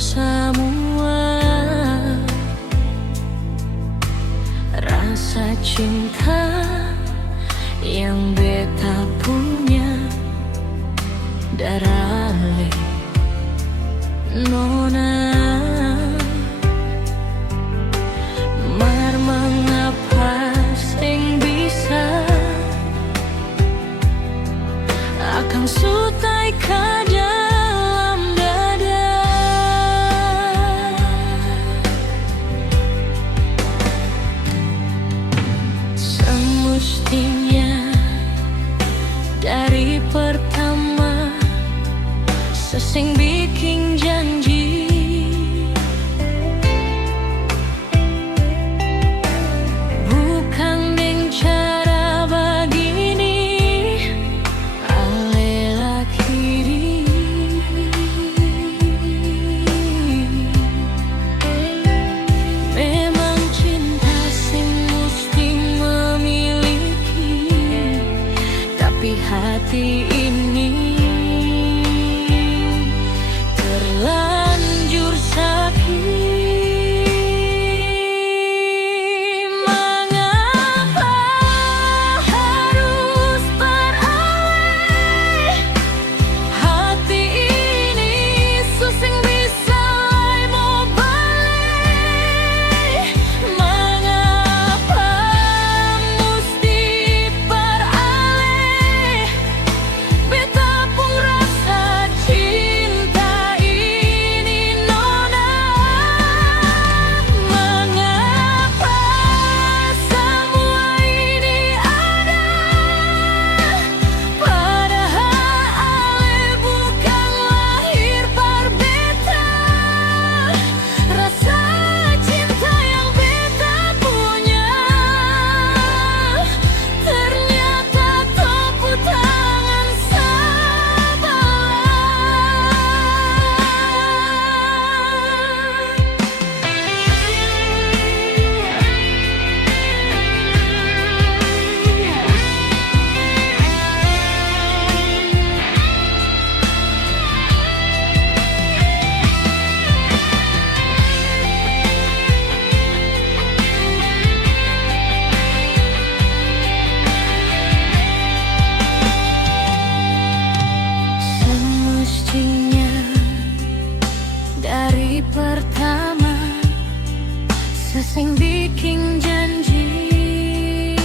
semua rasa cinta yang beta punya darale nona. Mar mengapa sing bisa akan sutai ka dalam dada. Semestinya dari pertama sesing bikin janji, bukan dengan cara begini ale akhiri. Memang cinta sing mesti memiliki, tapi hati ini terlanjur sakit. Mengapa harus beralih hati ini, susing bisa mau balik. Mengapa mesti beralih, beta pun rasa cinta ini nona. Mengapa semua ini ada, padahal ale bukan lahir berbeda. Rasa cinta yang beta punya ternyata tepuk tangan sebelah. Semestinya dari pertama sesing bikin janji,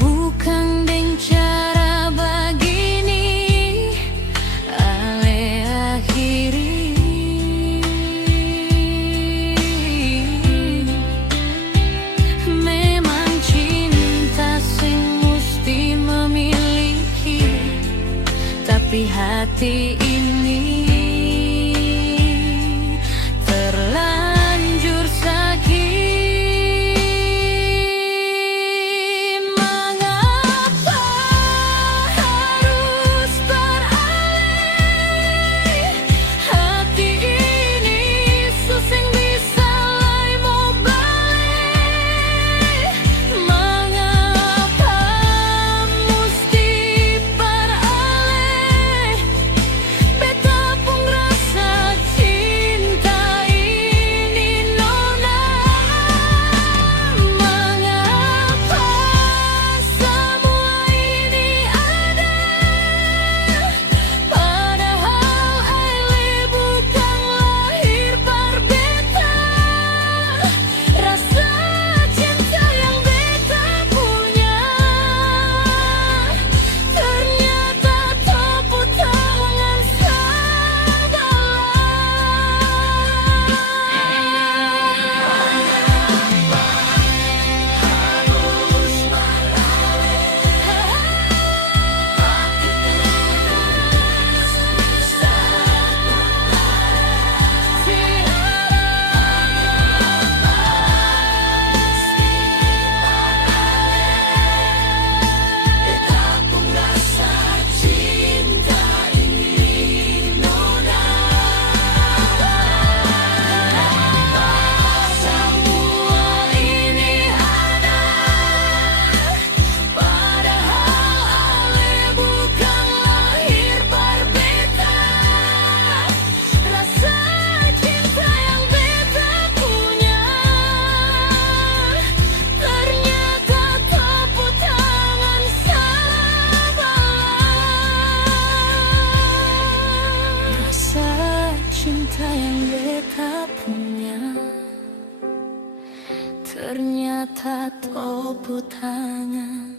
bukan dengan cara begini ale akhiri. Memang cinta sing mesti memiliki, tapi hati ini terlanjur sakit. Mengapa harus beralih hati ini, susing bisa mau balik. Mengapa mesti beralih, tepuk tangan.